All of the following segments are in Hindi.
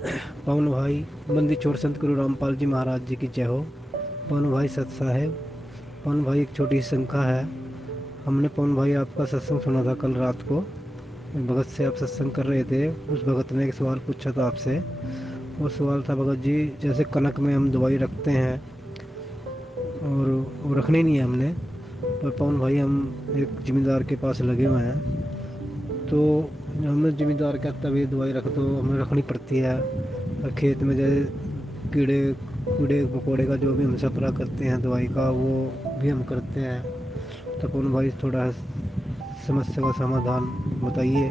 पवन भाई बंदी छोड़ संत गुरु रामपाल जी महाराज जी की जय हो। पवन भाई सत साहेब, पवन भाई एक छोटी सी शंका है। हमने पवन भाई आपका सत्संग सुना था कल रात को। एक भगत से आप सत्संग कर रहे थे, उस भगत ने एक सवाल पूछा था आपसे। वो सवाल था, भगत जी जैसे कनक में हम दवाई रखते हैं और वो रखनी नहीं है हमने, पर पवन भाई हम एक ज़िम्मेदार के पास लगे हुए हैं, तो हमें ज़िम्मेदार कहता है भी दवाई रख दो, हमें रखनी पड़ती है। और खेत में जैसे कीड़े कीड़े मकोड़े का जो भी हम सपरा करते हैं दवाई का, वो भी हम करते हैं। तो पवन भाई थोड़ा समस्या का समाधान बताइए,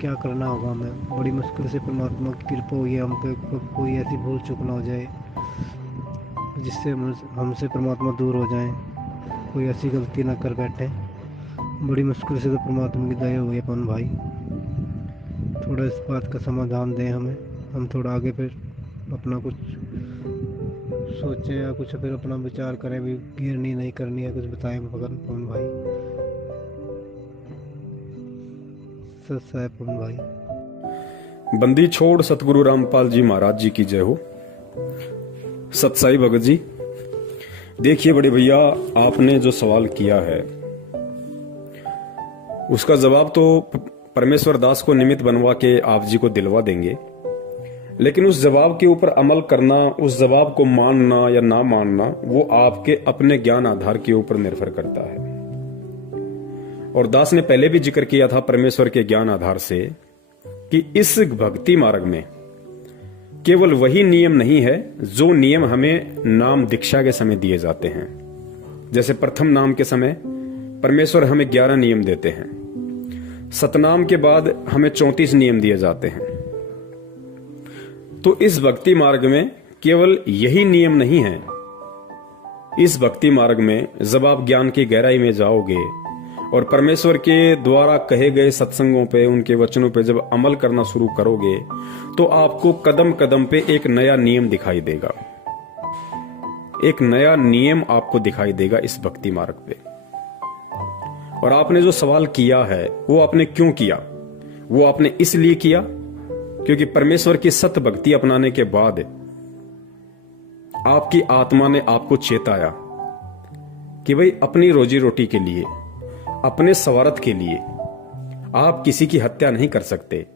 क्या करना होगा हमें। बड़ी मुश्किल से परमात्मा की कृपा हुई है हम पे, कोई ऐसी भूल चूक ना हो जाए जिससे हमसे परमात्मा दूर हो जाए, कोई ऐसी गलती ना कर बैठे। बड़ी मुश्किल से तो परमात्मा की दया हुई है पवन भाई, थोड़ा इस बात का समाधान दें हमें। हम थोड़ा आगे फिर अपना कुछ सोचें या कुछ फिर अपना विचार करें, भी गिरनी नहीं करनी है, कुछ बताएं पवन भाई। सच है पवन भाई। बंदी छोड़ सतगुरु रामपाल जी महाराज जी की जय हो। सतसाई भगत जी, देखिए बड़े भैया, आपने जो सवाल किया है उसका जवाब तो परमेश्वर दास को निमित्त बनवा के आप जी को दिलवा देंगे, लेकिन उस जवाब के ऊपर अमल करना, उस जवाब को मानना या ना मानना, वो आपके अपने ज्ञान आधार के ऊपर निर्भर करता है। और दास ने पहले भी जिक्र किया था परमेश्वर के ज्ञान आधार से कि इस भक्ति मार्ग में केवल वही नियम नहीं है जो नियम हमें नाम दीक्षा के समय दिए जाते हैं। जैसे प्रथम नाम के समय परमेश्वर हमें 11 नियम देते हैं, सतनाम के बाद हमें 34 नियम दिए जाते हैं। तो इस भक्ति मार्ग में केवल यही नियम नहीं है। इस भक्ति मार्ग में जब आप ज्ञान की गहराई में जाओगे और परमेश्वर के द्वारा कहे गए सत्संगों पे, उनके वचनों पे जब अमल करना शुरू करोगे तो आपको कदम कदम पे एक नया नियम दिखाई देगा, एक नया नियम आपको दिखाई देगा इस भक्ति मार्ग पे। और आपने जो सवाल किया है वो आपने क्यों किया? वो आपने इसलिए किया क्योंकि परमेश्वर की सत भक्ति अपनाने के बाद आपकी आत्मा ने आपको चेताया कि भाई अपनी रोजी रोटी के लिए, अपने स्वार्थ के लिए आप किसी की हत्या नहीं कर सकते,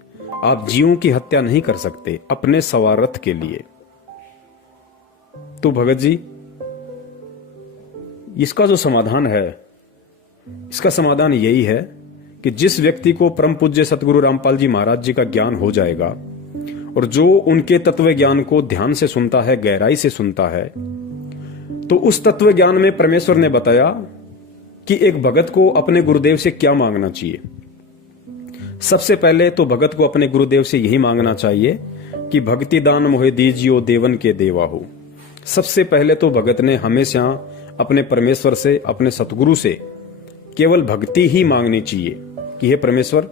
आप जीवों की हत्या नहीं कर सकते, अपने स्वार्थ के लिए। तो भगत जी, इसका जो समाधान है, इसका समाधान यही है कि जिस व्यक्ति को परम पूज्य सतगुरु रामपाल जी महाराज जी का ज्ञान हो जाएगा और जो उनके तत्व ज्ञान को ध्यान से सुनता है, गहराई से सुनता है, तो उस तत्व ज्ञान में परमेश्वर ने बताया कि एक भगत को अपने गुरुदेव से क्या मांगना चाहिए। सबसे पहले तो भगत को अपने गुरुदेव से यही मांगना चाहिए कि भक्ति दान मोहे दीजियो देवन के देवा हो। सबसे पहले तो भगत ने हमेशा अपने परमेश्वर से, अपने सतगुरु से केवल भक्ति ही मांगनी चाहिए कि हे परमेश्वर,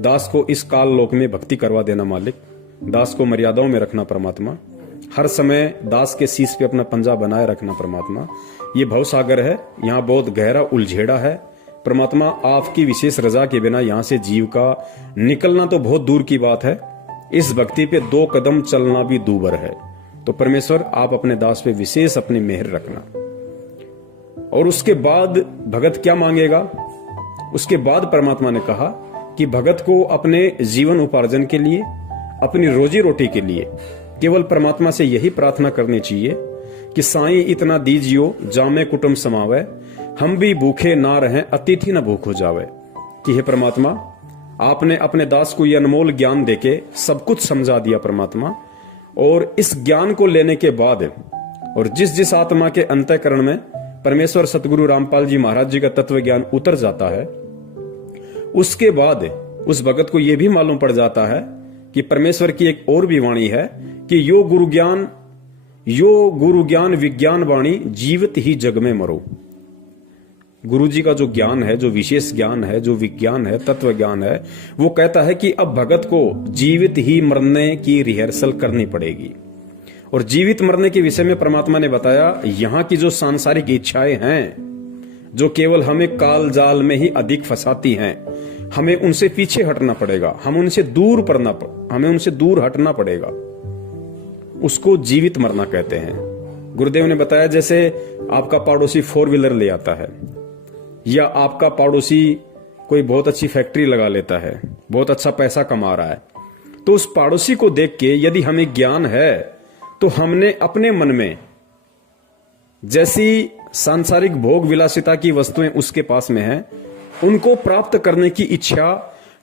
दास को इस काल लोक में भक्ति करवा देना मालिक, दास को मर्यादाओं में रखना परमात्मा, हर समय दास के शीश पे अपना पंजा बनाए रखना परमात्मा। ये भव सागर है, यहाँ बहुत गहरा उलझेड़ा है परमात्मा, आपकी विशेष रजा के बिना यहाँ से जीव का निकलना तो बहुत दूर की बात है, इस भक्ति पे 2 कदम चलना भी दूभर है। तो परमेश्वर आप अपने दास पे विशेष अपनी मेहर रखना। और उसके बाद भगत क्या मांगेगा? उसके बाद परमात्मा ने कहा कि भगत को अपने जीवन उपार्जन के लिए, अपनी रोजी रोटी के लिए केवल परमात्मा से यही प्रार्थना करनी चाहिए कि साईं इतना दीजियो जामे कुटुंब समावे, हम भी भूखे ना रहें अतिथि न भूख हो जावे। कि हे परमात्मा, आपने अपने दास को यह अनमोल ज्ञान देके सब कुछ समझा दिया परमात्मा, और इस ज्ञान को लेने के बाद और जिस जिस आत्मा के अंतःकरण में परमेश्वर सतगुरु रामपाल जी महाराज जी का तत्व ज्ञान उतर जाता है, उसके बाद उस भगत को यह भी मालूम पड़ जाता है कि परमेश्वर की एक और भी वाणी है कि यो गुरु ज्ञान विज्ञान वाणी जीवित ही जग में मरो। गुरु जी का जो ज्ञान है, जो विशेष ज्ञान है, जो विज्ञान है, तत्व ज्ञान है, वो कहता है कि अब भगत को जीवित ही मरने की रिहर्सल करनी पड़ेगी। और जीवित मरने के विषय में परमात्मा ने बताया, यहां की जो सांसारिक इच्छाएं हैं जो केवल हमें काल जाल में ही अधिक फंसाती हैं, हमें उनसे पीछे हटना पड़ेगा, हमें उनसे दूर हटना पड़ेगा। उसको जीवित मरना कहते हैं। गुरुदेव ने बताया जैसे आपका पड़ोसी 4 व्हीलर ले आता है, या आपका पड़ोसी कोई बहुत अच्छी फैक्ट्री लगा लेता है, बहुत अच्छा पैसा कमा रहा है, तो उस पड़ोसी को देख के यदि हमें ज्ञान है तो हमने अपने मन में जैसी सांसारिक भोग विलासिता की वस्तुएं उसके पास में है, उनको प्राप्त करने की इच्छा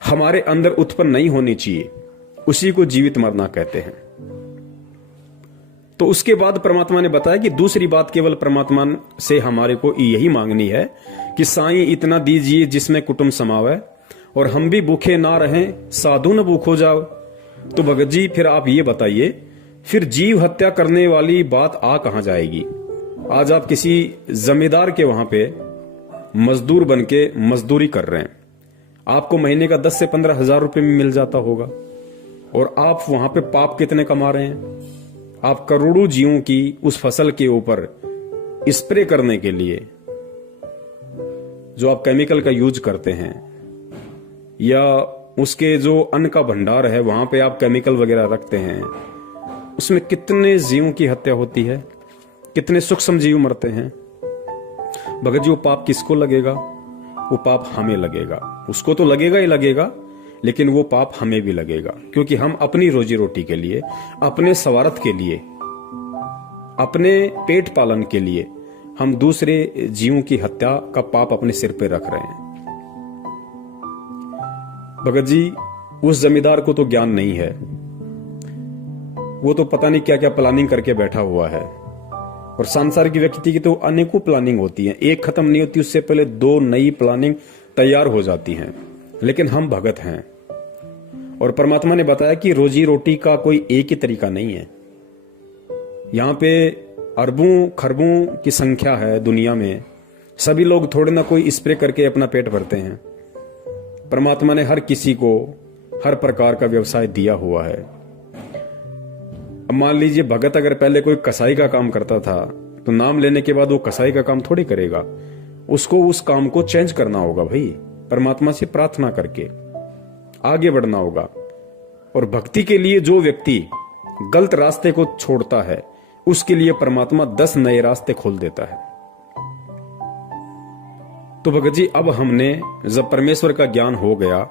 हमारे अंदर उत्पन्न नहीं होनी चाहिए। उसी को जीवित मरना कहते हैं। तो उसके बाद परमात्मा ने बताया कि दूसरी बात केवल परमात्मा से हमारे को यही मांगनी है कि साईं इतना दीजिए जिसमें कुटुंब समावे, और हम भी भूखे ना रहें, साधु न भूखो जाओ। तो भगत जी फिर आप ये बताइए, फिर जीव हत्या करने वाली बात आ कहां जाएगी? आज आप किसी जमींदार के वहां पे मजदूर बन के मजदूरी कर रहे हैं, आपको महीने का 10 से 15 हजार रुपए में मिल जाता होगा, और आप वहां पे पाप कितने कमा रहे हैं? आप करोड़ों जीवों की उस फसल के ऊपर स्प्रे करने के लिए जो आप केमिकल का यूज करते हैं, या उसके जो अन्न का भंडार है वहां पे आप केमिकल वगैरह रखते हैं, उसमें कितने जीवों की हत्या होती है, कितने सूक्ष्म जीव मरते हैं। भगत जी वो पाप किसको लगेगा? वो पाप हमें लगेगा। उसको तो लगेगा ही लगेगा, लेकिन वो पाप हमें भी लगेगा, क्योंकि हम अपनी रोजी रोटी के लिए, अपने स्वार्थ के लिए, अपने पेट पालन के लिए हम दूसरे जीवों की हत्या का पाप अपने सिर पे रख रहे हैं। भगत जी उस जमींदार को तो ज्ञान नहीं है, वो तो पता नहीं क्या क्या प्लानिंग करके बैठा हुआ है, और संसार की व्यक्ति की तो अनेकों प्लानिंग होती है, एक खत्म नहीं होती, उससे पहले 2 नई प्लानिंग तैयार हो जाती हैं। लेकिन हम भगत हैं, और परमात्मा ने बताया कि रोजी रोटी का कोई एक ही तरीका नहीं है। यहां पे अरबों खरबों की संख्या है दुनिया में, सभी लोग थोड़े ना कोई स्प्रे करके अपना पेट भरते हैं। परमात्मा ने हर किसी को हर प्रकार का व्यवसाय दिया हुआ है। अब मान लीजिए भगत अगर पहले कोई कसाई का काम करता था, तो नाम लेने के बाद वो कसाई का काम थोड़ी करेगा, उसको उस काम को चेंज करना होगा भाई, परमात्मा से प्रार्थना करके आगे बढ़ना होगा। और भक्ति के लिए जो व्यक्ति गलत रास्ते को छोड़ता है, उसके लिए परमात्मा 10 नए रास्ते खोल देता है। तो भगत जी अब हमने जब परमेश्वर का ज्ञान हो गया,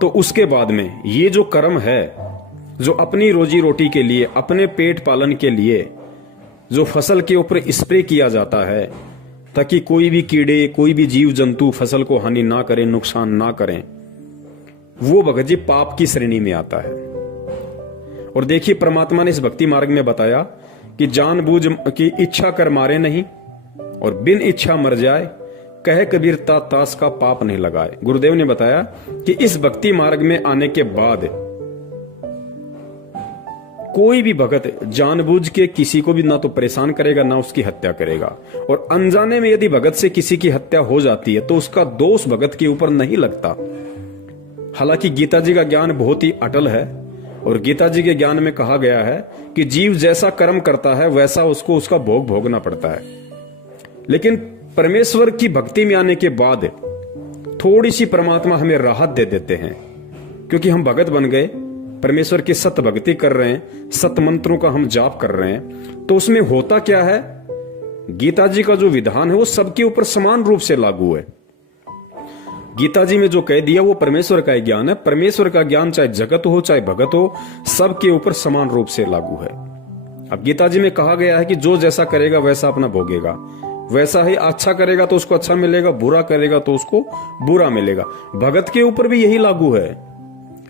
तो उसके बाद में ये जो कर्म है, जो अपनी रोजी रोटी के लिए, अपने पेट पालन के लिए जो फसल के ऊपर स्प्रे किया जाता है, ताकि कोई भी कीड़े, कोई भी जीव जंतु फसल को हानि ना करें, नुकसान ना करें, वो भगत जी पाप की श्रेणी में आता है। और देखिए परमात्मा ने इस भक्ति मार्ग में बताया कि जानबूझ की इच्छा कर मारे नहीं, और बिन इच्छा मर जाए, कहे कबीर तास का पाप नहीं लगाए। गुरुदेव ने बताया कि इस भक्ति मार्ग में आने के बाद कोई भी भगत जानबूझ के किसी को भी ना तो परेशान करेगा, ना उसकी हत्या करेगा। और अनजाने में यदि भगत से किसी की हत्या हो जाती है, तो उसका दोष भगत के ऊपर नहीं लगता। हालांकि गीता जी का ज्ञान बहुत ही अटल है, और गीता जी के ज्ञान में कहा गया है कि जीव जैसा कर्म करता है वैसा उसको उसका भोग भोगना पड़ता है। लेकिन परमेश्वर की भक्ति में आने के बाद थोड़ी सी परमात्मा हमें राहत दे देते हैं, क्योंकि हम भगत बन गए, परमेश्वर की सत भक्ति कर रहे हैं, सत मंत्रों का हम जाप कर रहे हैं। तो उसमें होता क्या है, गीता जी का जो विधान है वो सबके ऊपर समान रूप से लागू है। गीता जी में जो कह दिया वो परमेश्वर का ज्ञान है। परमेश्वर का ज्ञान चाहे जगत हो चाहे भगत हो, सबके ऊपर समान रूप से लागू है। अब गीता जी में कहा गया है कि जो जैसा करेगा वैसा अपना भोगेगा, वैसा ही अच्छा करेगा तो उसको अच्छा मिलेगा, बुरा करेगा तो उसको बुरा मिलेगा। भगत के ऊपर भी यही लागू है।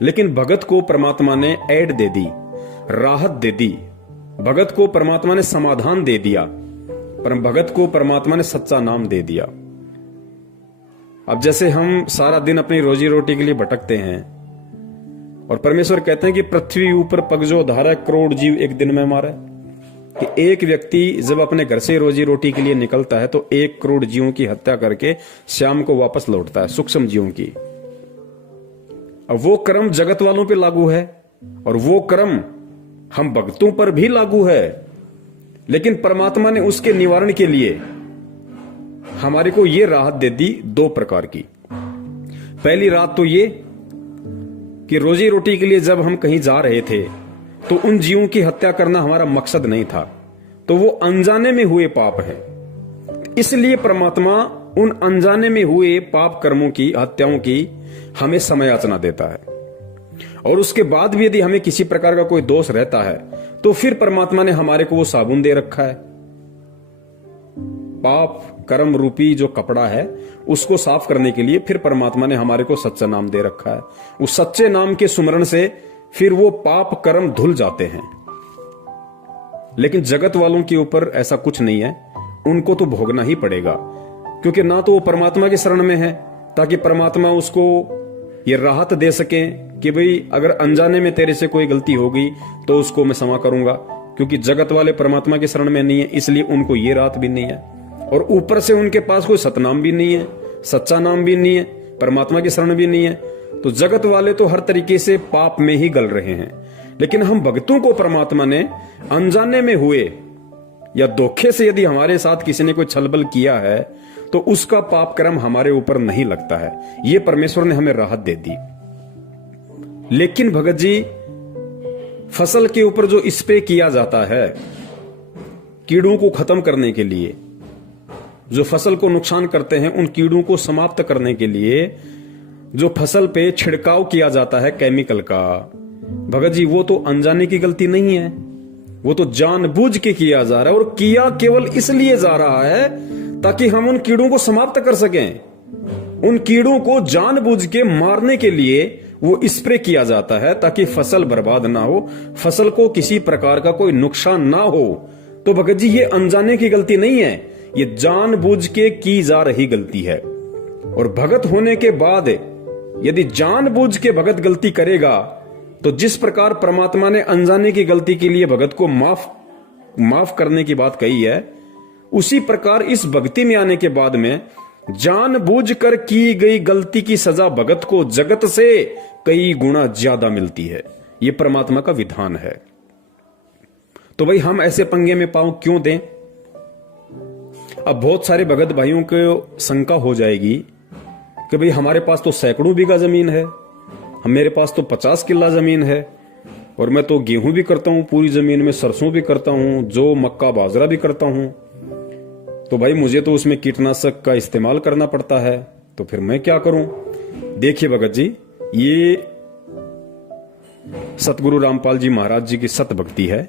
लेकिन भगत को परमात्मा ने ऐड दे दी, राहत दे दी, भगत को परमात्मा ने समाधान दे दिया, पर भगत को परमात्मा ने सच्चा नाम दे दिया। अब जैसे हम सारा दिन अपनी रोजी रोटी के लिए भटकते हैं, और परमेश्वर कहते हैं कि पृथ्वी ऊपर पगजो धारा करोड़ जीव एक दिन में मारे, कि एक व्यक्ति जब अपने घर से रोजी रोटी के लिए निकलता है तो 1 करोड़ जीवों की हत्या करके शाम को वापस लौटता है, सूक्ष्म जीवों की। अब वो कर्म जगत वालों पे लागू है, और वो कर्म हम भक्तों पर भी लागू है। लेकिन परमात्मा ने उसके निवारण के लिए हमारे को ये राहत दे दी 2 प्रकार की। पहली रात तो ये कि रोजी रोटी के लिए जब हम कहीं जा रहे थे तो उन जीवों की हत्या करना हमारा मकसद नहीं था, तो वो अनजाने में हुए पाप है। इसलिए परमात्मा उन अनजाने में हुए पाप कर्मों की, हत्याओं की हमें समयाचना देता है। और उसके बाद भी यदि हमें किसी प्रकार का कोई दोष रहता है तो फिर परमात्मा ने हमारे को वो साबुन दे रखा है। पाप कर्म रूपी जो कपड़ा है उसको साफ करने के लिए फिर परमात्मा ने हमारे को सच्चा नाम दे रखा है। उस सच्चे नाम के सुमरण से फिर वो पाप कर्म धुल जाते हैं। लेकिन जगत वालों के ऊपर ऐसा कुछ नहीं है, उनको तो भोगना ही पड़ेगा, क्योंकि ना तो वो परमात्मा की शरण में है ताकि परमात्मा उसको ये राहत दे सके कि भाई अगर अनजाने में तेरे से कोई गलती हो गई तो उसको मैं क्षमा करूंगा, क्योंकि जगत वाले परमात्मा की शरण में नहीं है, इसलिए उनको ये राहत भी नहीं है। और ऊपर से उनके पास कोई सतनाम भी नहीं है, सच्चा नाम भी नहीं है, परमात्मा की शरण भी नहीं है, तो जगत वाले तो हर तरीके से पाप में ही गल रहे हैं। लेकिन हम भक्तों को परमात्मा ने अनजाने में हुए या धोखे से यदि हमारे साथ किसी ने कोई छलबल किया है तो उसका पाप कर्म हमारे ऊपर नहीं लगता है, ये परमेश्वर ने हमें राहत दे दी। लेकिन भगत जी, फसल के ऊपर जो स्प्रे किया जाता है कीड़ों को खत्म करने के लिए, जो फसल को नुकसान करते हैं उन कीड़ों को समाप्त करने के लिए जो फसल पे छिड़काव किया जाता है केमिकल का, भगत जी वो तो अनजाने की गलती नहीं है, वो तो जानबूझ के किया जा रहा है। और किया केवल इसलिए जा रहा है ताकि हम उन कीड़ों को समाप्त कर सकें। उन कीड़ों को जानबूझ के मारने के लिए वो स्प्रे किया जाता है ताकि फसल बर्बाद ना हो, फसल को किसी प्रकार का कोई नुकसान ना हो। तो भगत जी ये अनजाने की गलती नहीं है, ये जानबूझ के की जा रही गलती है। और भगत होने के बाद यदि जानबूझ के भगत गलती करेगा तो जिस प्रकार परमात्मा ने अनजाने की गलती के लिए भगत को माफ करने की बात कही है, उसी प्रकार इस भक्ति में आने के बाद में जानबूझकर की गई गलती की सजा भगत को जगत से कई गुना ज्यादा मिलती है। यह परमात्मा का विधान है। तो भाई हम ऐसे पंगे में पांव क्यों दें? अब बहुत सारे भगत भाइयों को शंका हो जाएगी कि भाई हमारे पास तो सैकड़ों बीघा जमीन है, मेरे पास तो 50 किला जमीन है, और मैं तो गेहूं भी करता हूं पूरी जमीन में, सरसों भी करता हूं, जो मक्का बाजरा भी करता हूं, तो भाई मुझे तो उसमें कीटनाशक का इस्तेमाल करना पड़ता है, तो फिर मैं क्या करूं? देखिए भगत जी, ये सतगुरु रामपाल जी महाराज जी की सत भक्ति है,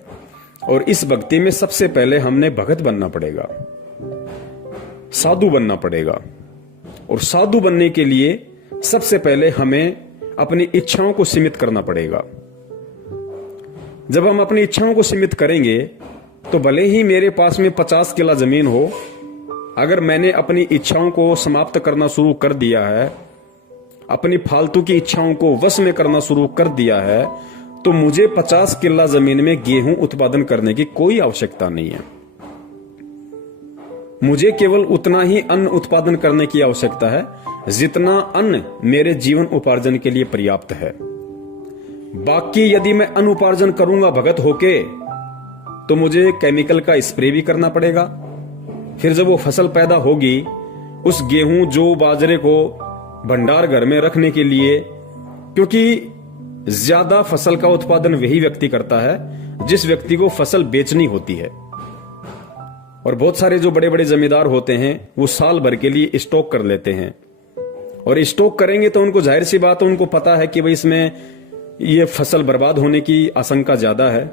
और इस भक्ति में सबसे पहले हमने भगत बनना पड़ेगा, साधु बनना पड़ेगा। और साधु बनने के लिए सबसे पहले हमें अपनी इच्छाओं को सीमित करना पड़ेगा। जब हम अपनी इच्छाओं को सीमित करेंगे तो भले ही मेरे पास में 50 किला जमीन हो, अगर मैंने अपनी इच्छाओं को समाप्त करना शुरू कर दिया है, अपनी फालतू की इच्छाओं को वश में करना शुरू कर दिया है, तो मुझे 50 किला जमीन में गेहूं उत्पादन करने की कोई आवश्यकता नहीं है। मुझे केवल उतना ही अन्न उत्पादन करने की आवश्यकता है जितना अन्न मेरे जीवन उपार्जन के लिए पर्याप्त है। बाकी यदि मैं अन्न उपार्जन करूंगा भगत होके तो मुझे केमिकल का स्प्रे भी करना पड़ेगा। फिर जब वो फसल पैदा होगी, उस गेहूं जो बाजरे को भंडार घर में रखने के लिए, क्योंकि ज्यादा फसल का उत्पादन वही व्यक्ति करता है जिस व्यक्ति को फसल बेचनी होती है। और बहुत सारे जो बड़े बड़े जमींदार होते हैं वो साल भर के लिए स्टॉक कर लेते हैं, और स्टॉक करेंगे तो उनको जाहिर सी बात है, उनको पता है कि भाई इसमें ये फसल बर्बाद होने की आशंका ज्यादा है,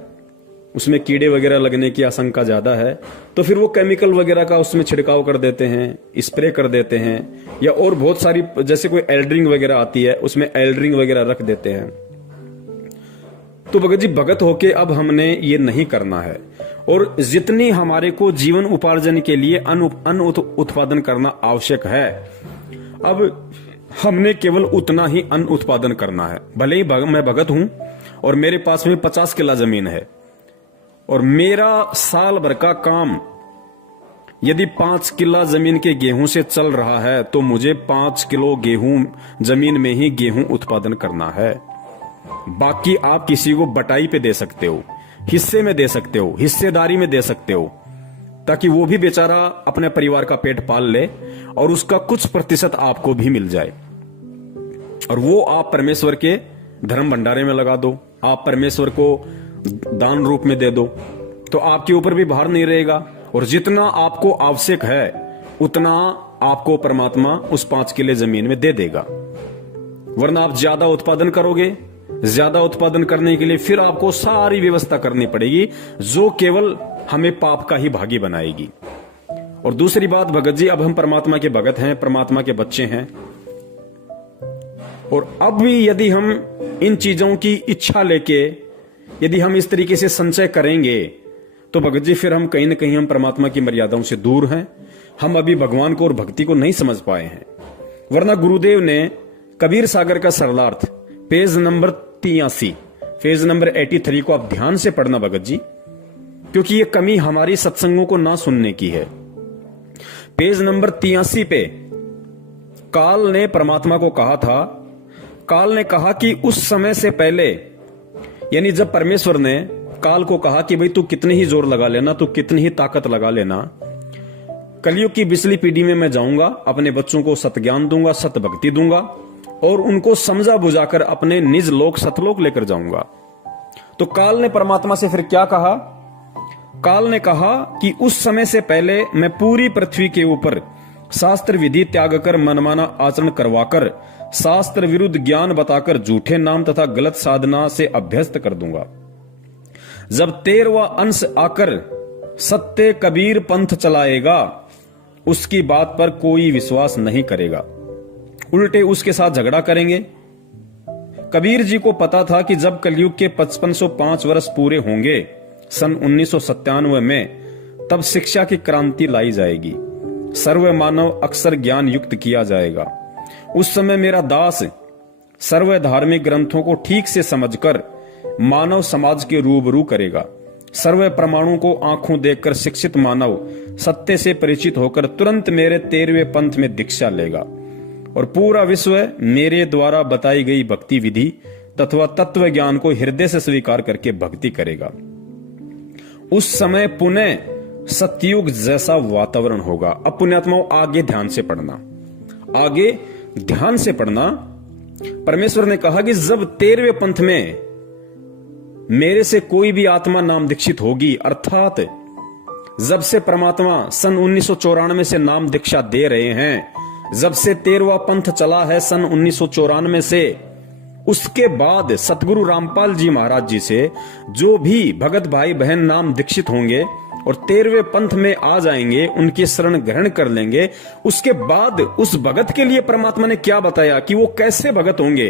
उसमें कीड़े वगैरह लगने की आशंका ज्यादा है, तो फिर वो केमिकल वगैरह का उसमें छिड़काव कर देते हैं, स्प्रे कर देते हैं, या और बहुत सारी जैसे कोई एल्ड्रिंग वगैरह आती है उसमें एल्ड्रिंग वगैरह रख देते हैं। तो भगत जी, भगत होके अब हमने ये नहीं करना है, और जितनी हमारे को जीवन उपार्जन के लिए अन्न उत्पादन करना आवश्यक है, अब हमने केवल उतना ही अन्न उत्पादन करना है। भले ही मैं भगत हूं और मेरे पास में 50 किला जमीन है, और मेरा साल भर का काम यदि 5 किला जमीन के गेहूं से चल रहा है तो मुझे 5 किलो गेहूं जमीन में ही गेहूं उत्पादन करना है। बाकी आप किसी को बटाई पे दे सकते हो, हिस्से में दे सकते हो, हिस्सेदारी में दे सकते हो, ताकि वो भी बेचारा अपने परिवार का पेट पाल ले और उसका कुछ प्रतिशत आपको भी मिल जाए। और वो आप परमेश्वर के धर्म भंडारे में लगा दो, आप परमेश्वर को दान रूप में दे दो, तो आपके ऊपर भी भार नहीं रहेगा। और जितना आपको आवश्यक है उतना आपको परमात्मा उस 5 किले जमीन में दे देगा। वरना आप ज्यादा उत्पादन करोगे, ज्यादा उत्पादन करने के लिए फिर आपको सारी व्यवस्था करनी पड़ेगी, जो केवल हमें पाप का ही भागी बनाएगी। और दूसरी बात भगत जी, अब हम परमात्मा के भगत हैं, परमात्मा के बच्चे हैं, और अब भी यदि हम इन चीजों की इच्छा लेके यदि हम इस तरीके से संचय करेंगे तो भगत जी फिर हम कहीं ना कहीं हम परमात्मा की मर्यादाओं से दूर हैं। हम अभी भगवान को और भक्ति को नहीं समझ पाए हैं। वरना गुरुदेव ने कबीर सागर का सरलार्थ पेज नंबर 83, पेज नंबर 83 को आप ध्यान से पढ़ना भगत जी, क्योंकि ये कमी हमारी सत्संगों को ना सुनने की है। पेज नंबर 83 पे काल ने परमात्मा को कहा था, काल ने कहा कि उस समय से पहले, यानी जब परमेश्वर ने काल को कहा कि भाई तू कितने ही जोर लगा लेना, तू कितनी ही ताकत लगा लेना, कलयुग की बिचली पीढ़ी में मैं जाऊंगा, अपने बच्चों को सत ज्ञान दूंगा, सत भक्ति दूंगा और उनको समझा बुझाकर अपने निज लोक सतलोक लेकर जाऊंगा। तो काल ने परमात्मा से फिर क्या कहा? काल ने कहा कि उस समय से पहले मैं पूरी पृथ्वी के ऊपर शास्त्र विधि त्याग कर मनमाना आचरण करवाकर शास्त्र विरुद्ध ज्ञान बताकर झूठे नाम तथा गलत साधना से अभ्यस्त कर दूंगा। जब 13वां अंश आकर सत्य कबीर पंथ चलाएगा, उसकी बात पर कोई विश्वास नहीं करेगा, उल्टे उसके साथ झगड़ा करेंगे। कबीर जी को पता था कि जब कलयुग के 5505 वर्ष पूरे होंगे सन 1997 में, तब शिक्षा की क्रांति लाई जाएगी, सर्व मानव अक्षर ज्ञान युक्त किया जाएगा। उस समय मेरा दास सर्व धार्मिक ग्रंथों को ठीक से समझकर मानव समाज के रूबरू करेगा। सर्व प्रमाणों को आंखों देखकर शिक्षित मानव सत्य से परिचित होकर तुरंत मेरे 13वें पंथ में दीक्षा लेगा और पूरा विश्व मेरे द्वारा बताई गई भक्ति विधि तथा तत्व ज्ञान को हृदय से स्वीकार करके भक्ति करेगा। उस समय पुनः सतयुग जैसा वातावरण होगा। अब पुण्यात्माओं आगे ध्यान से पढ़ना, आगे ध्यान से पढ़ना। परमेश्वर ने कहा कि जब 13वें पंथ में मेरे से कोई भी आत्मा नाम दीक्षित होगी, अर्थात जब से परमात्मा सन 1994 से नाम दीक्षा दे रहे हैं, जब से 13वां पंथ चला है सन 1994 से, उसके बाद सतगुरु रामपाल जी महाराज जी से जो भी भगत भाई बहन नाम दीक्षित होंगे और 13वें पंथ में आ जाएंगे, उनकी शरण ग्रहण कर लेंगे, उसके बाद उस भगत के लिए परमात्मा ने क्या बताया कि वो कैसे भगत होंगे,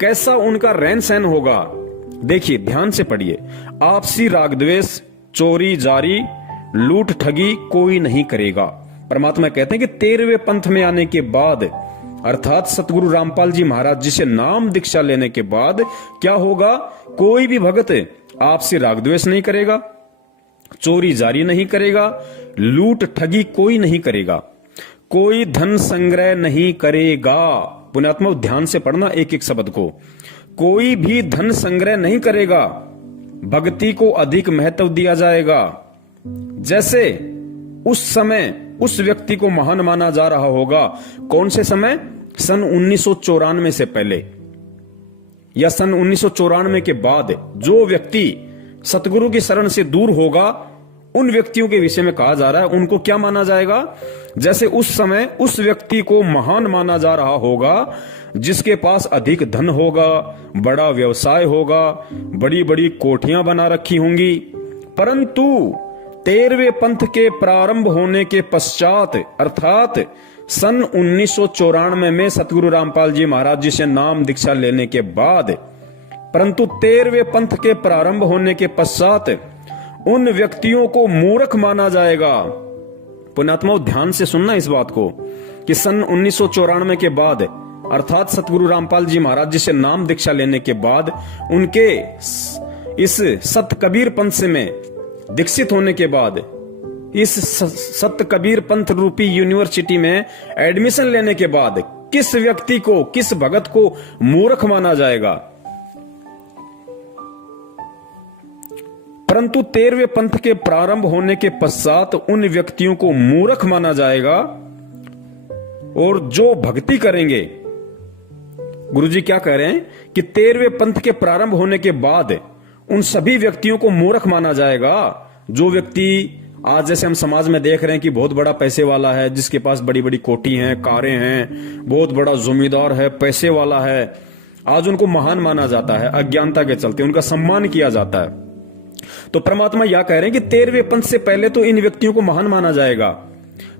कैसा उनका रहन सहन होगा। देखिए ध्यान से पढ़िए। आपसी राग द्वेष, चोरी जारी, लूट ठगी कोई नहीं करेगा। परमात्मा कहते हैं कि 13वें पंथ में आने के बाद, अर्थात सतगुरु रामपाल जी महाराज जी से नाम दीक्षा लेने के बाद क्या होगा? कोई भी भगत आपसी राग द्वेष नहीं करेगा, चोरी जारी नहीं करेगा, लूट ठगी कोई नहीं करेगा, कोई धन संग्रह नहीं करेगा। पुण्यात्मा ध्यान से पढ़ना एक एक शब्द को। कोई भी धन संग्रह नहीं करेगा, भक्ति को अधिक महत्व दिया जाएगा। जैसे उस समय उस व्यक्ति को महान माना जा रहा होगा, कौन से समय? सन 1994 से पहले या सन 1994 के बाद जो व्यक्ति सतगुरु की शरण से दूर होगा, उन व्यक्तियों के विषय में कहा जा रहा है, उनको क्या माना जाएगा? जैसे उस समय उस व्यक्ति को महान माना जा रहा होगा जिसके पास अधिक धन होगा, बड़ा व्यवसाय होगा, बड़ी बड़ी कोठियां बना रखी होंगी। परंतु 13वें पंथ के प्रारंभ होने के पश्चात, अर्थात सन 1994 में सतगुरु रामपाल जी महाराज जी से नाम दीक्षा लेने के बाद, परंतु 13वें पंथ के प्रारंभ होने के पश्चात उन व्यक्तियों को मूर्ख माना जाएगा। पुण्यात्माओं ध्यान से सुनना इस बात को कि सन 1994 के बाद, अर्थात सतगुरु रामपाल जी महाराज जी से नाम दीक्षा लेने के बाद, उनके इस सत कबीर पंथ से में दीक्षित होने के बाद, इस सत कबीर पंथ रूपी यूनिवर्सिटी में एडमिशन लेने के बाद किस व्यक्ति को, किस भगत को मूर्ख माना जाएगा? परंतु 13वें पंथ के प्रारंभ होने के पश्चात उन व्यक्तियों को मूर्ख माना जाएगा, और जो भक्ति करेंगे गुरुजी क्या कह रहे हैं कि 13वें पंथ के प्रारंभ होने के बाद उन सभी व्यक्तियों को मूर्ख माना जाएगा जो व्यक्ति आज जैसे हम समाज में देख रहे हैं कि बहुत बड़ा पैसे वाला है, जिसके पास बड़ी बड़ी कोठी हैं, कारें हैं, बहुत बड़ा जमींदार है, पैसे वाला है, आज उनको महान माना जाता है। अज्ञानता के चलते उनका सम्मान किया जाता है। तो परमात्मा यह कह रहे हैं कि 13वें पंथ से पहले तो इन व्यक्तियों को महान माना जाएगा,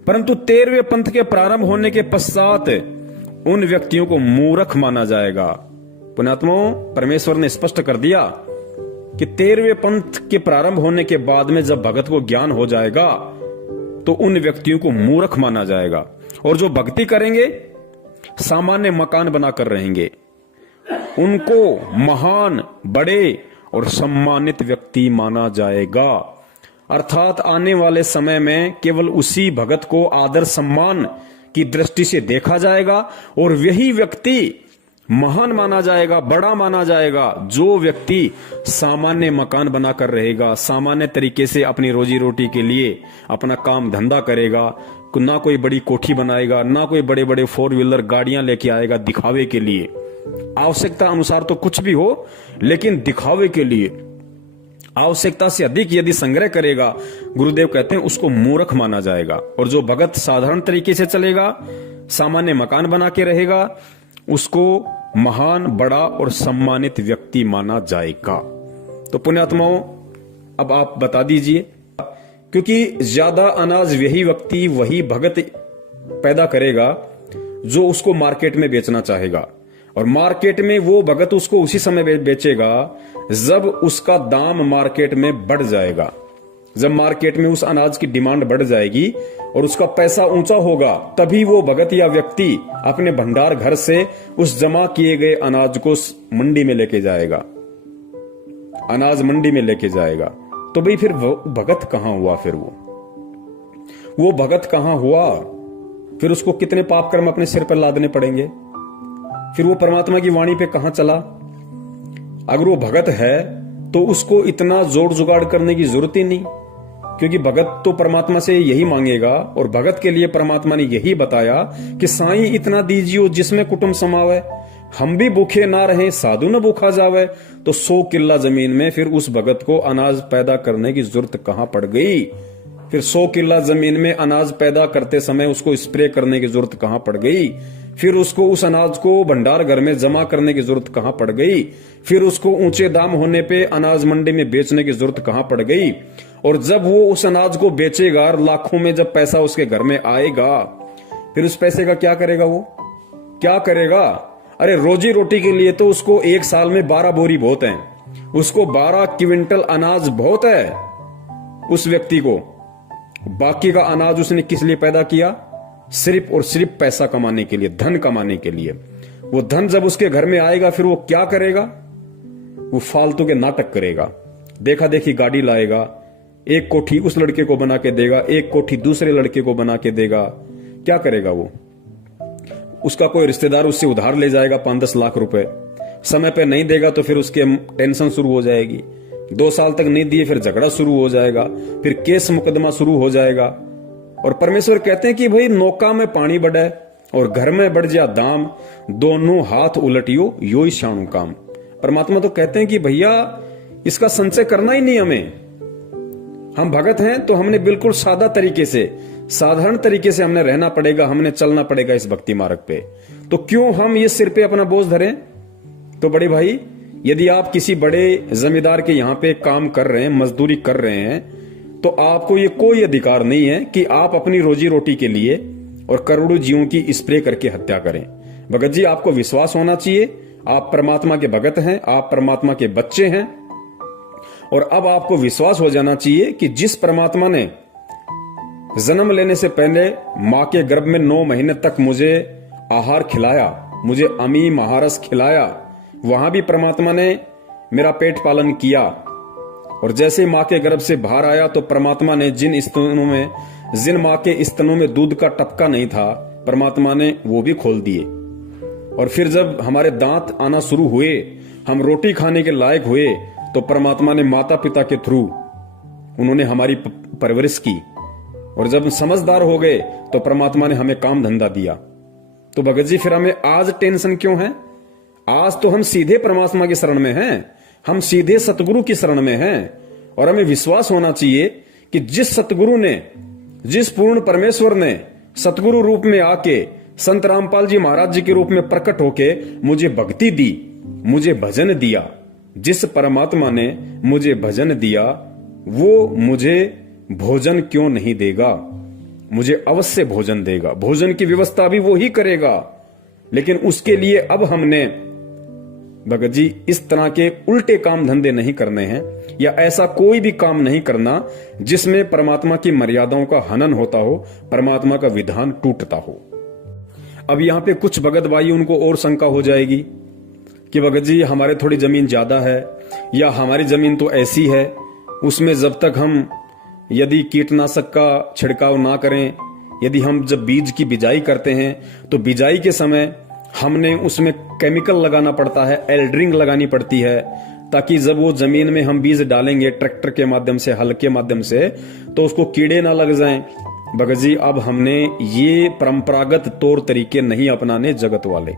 परंतु 13वें पंथ के प्रारंभ होने के पश्चात उन व्यक्तियों को मूर्ख माना जाएगा। पुण्यात्माओं, परमेश्वर ने स्पष्ट कर दिया कि 13वें पंथ के प्रारंभ होने के बाद में जब भगत को ज्ञान हो जाएगा तो उन व्यक्तियों को मूर्ख माना जाएगा, और जो भक्ति करेंगे सामान्य मकान बनाकर रहेंगे, उनको महान, बड़े और सम्मानित व्यक्ति माना जाएगा। अर्थात आने वाले समय में केवल उसी भगत को आदर सम्मान की दृष्टि से देखा जाएगा और वही व्यक्ति महान माना जाएगा, बड़ा माना जाएगा, जो व्यक्ति सामान्य मकान बनाकर रहेगा, सामान्य तरीके से अपनी रोजी रोटी के लिए अपना काम धंधा करेगा, ना कोई बड़ी कोठी बनाएगा, ना कोई बड़े बड़े 4 व्हीलर गाड़ियां लेके आएगा दिखावे के लिए। आवश्यकता अनुसार तो कुछ भी हो, लेकिन दिखावे के लिए आवश्यकता से अधिक यदि संग्रह करेगा, गुरुदेव कहते हैं उसको मूर्ख माना जाएगा। और जो भगत साधारण तरीके से चलेगा, सामान्य मकान बना के रहेगा, उसको महान, बड़ा और सम्मानित व्यक्ति माना जाएगा। तो पुण्यात्माओं, अब आप बता दीजिए, क्योंकि ज्यादा अनाज वही व्यक्ति, वही भगत पैदा करेगा जो उसको मार्केट में बेचना चाहेगा, और मार्केट में वो भगत उसको उसी समय बेचेगा जब उसका दाम मार्केट में बढ़ जाएगा। जब मार्केट में उस अनाज की डिमांड बढ़ जाएगी और उसका पैसा ऊंचा होगा, तभी वो भगत या व्यक्ति अपने भंडार घर से उस जमा किए गए अनाज को मंडी में लेके जाएगा, अनाज मंडी में लेके जाएगा। तो भाई फिर वो भगत कहां हुआ? फिर वो भगत कहां हुआ? फिर उसको कितने पाप कर्म अपने सिर पर लादने पड़ेंगे? फिर वो परमात्मा की वाणी पे कहां चला? अगर वो भगत है तो उसको इतना जोड़ जुगाड़ करने की जरूरत ही नहीं, क्योंकि भगत तो परमात्मा से यही मांगेगा, और भगत के लिए परमात्मा ने यही बताया कि साईं इतना दीजियो जिसमें कुटुंब समावे, हम भी भूखे ना रहें साधु न भूखा जावे। तो 100 किल्ला जमीन में फिर उस भगत को अनाज पैदा करने की जरूरत कहां पड़ गई? फिर 100 किल्ला जमीन में अनाज पैदा करते समय उसको स्प्रे करने की जरूरत कहां पड़ गई? फिर उसको उस अनाज को भंडार घर में जमा करने की जरूरत कहां पड़ गई? फिर उसको ऊंचे दाम होने पे अनाज मंडी में बेचने की जरूरत कहां पड़ गई? और जब वो उस अनाज को बेचेगा, लाखों में जब पैसा उसके घर में आएगा, फिर उस पैसे का क्या करेगा? वो क्या करेगा? अरे रोजी रोटी के लिए तो उसको 1 साल में 12 बोरी बहुत है, उसको 12 क्विंटल अनाज बहुत है उस व्यक्ति को। बाकी का अनाज उसने किस लिए पैदा किया? सिर्फ और सिर्फ पैसा कमाने के लिए, धन कमाने के लिए। वो धन जब उसके घर में आएगा, फिर वो क्या करेगा? वो फालतू के नाटक करेगा, देखा देखी गाड़ी लाएगा, एक कोठी उस लड़के को बना के देगा, एक कोठी दूसरे लड़के को बना के देगा। क्या करेगा वो? उसका कोई रिश्तेदार उससे उधार ले जाएगा 5-10 लाख रुपए, समय पे नहीं देगा तो फिर उसके टेंशन शुरू हो जाएगी, 2 साल तक नहीं दिए फिर झगड़ा शुरू हो जाएगा, फिर केस मुकदमा शुरू हो जाएगा। और परमेश्वर कहते हैं कि भाई नौका में पानी बढ़े और घर में बढ़ जा दाम, दोनों हाथ उलटियो यो ही शाणु काम। परमात्मा तो कहते हैं कि भैया इसका संचय करना ही नहीं हमें। हम भगत हैं तो हमने बिल्कुल सादा तरीके से, साधारण तरीके से हमने रहना पड़ेगा, हमने चलना पड़ेगा इस भक्ति मार्ग पे। तो क्यों हम ये सिर पे अपना बोझ धरें? तो बड़े भाई, यदि आप किसी बड़े जमींदार के यहां पे काम कर रहे हैं, मजदूरी कर रहे हैं, तो आपको ये कोई अधिकार नहीं है कि आप अपनी रोजी रोटी के लिए और करोड़ों जीवों की स्प्रे करके हत्या करें। भगत जी, आपको विश्वास होना चाहिए, आप परमात्मा के भगत हैं, आप परमात्मा के बच्चे हैं, और अब आपको विश्वास हो जाना चाहिए कि जिस परमात्मा ने जन्म लेने से पहले मां के गर्भ में 9 महीने तक मुझे आहार खिलाया, मुझे अमी महारस खिलाया, वहां भी परमात्मा ने मेरा पेट पालन किया। और जैसे मां के गर्भ से बाहर आया तो परमात्मा ने जिन मां के स्तनों में दूध का टपका नहीं था, परमात्मा ने वो भी खोल दिए। और फिर जब हमारे दांत आना शुरू हुए, हम रोटी खाने के लायक हुए, तो परमात्मा ने माता पिता के थ्रू उन्होंने हमारी परवरिश की। और जब समझदार हो गए तो परमात्मा ने हमें काम धंधा दिया। तो भगत जी, फिर हमें आज टेंशन क्यों है? आज तो हम सीधे परमात्मा की शरण में हैं, हम सीधे सतगुरु की शरण में हैं। और हमें विश्वास होना चाहिए कि जिस सतगुरु ने, जिस पूर्ण परमेश्वर ने सतगुरु रूप में आके संत रामपाल जी महाराज जी के रूप में प्रकट होके मुझे भक्ति दी, मुझे भजन दिया, जिस परमात्मा ने मुझे भजन दिया वो मुझे भोजन क्यों नहीं देगा? मुझे अवश्य भोजन देगा। भोजन की व्यवस्था भी वो ही करेगा। लेकिन उसके लिए अब हमने भगत जी इस तरह के उल्टे काम धंधे नहीं करने हैं, या ऐसा कोई भी काम नहीं करना जिसमें परमात्मा की मर्यादाओं का हनन होता हो, परमात्मा का विधान टूटता हो। अब यहां पे कुछ भगत भाई उनको और शंका हो जाएगी कि भगत जी हमारे थोड़ी जमीन ज्यादा है, या हमारी जमीन तो ऐसी है, उसमें जब तक हम यदि कीटनाशक का छिड़काव ना करें, यदि हम जब बीज की बिजाई करते हैं तो बिजाई के समय हमने उसमें केमिकल लगाना पड़ता है, एल्ड्रिंग लगानी पड़ती है, ताकि जब वो जमीन में हम बीज डालेंगे ट्रैक्टर के माध्यम से, हल के माध्यम से, तो उसको कीड़े ना लग जाएं। भगत जी अब हमने ये परंपरागत तौर तरीके नहीं अपनाने जगत वाले।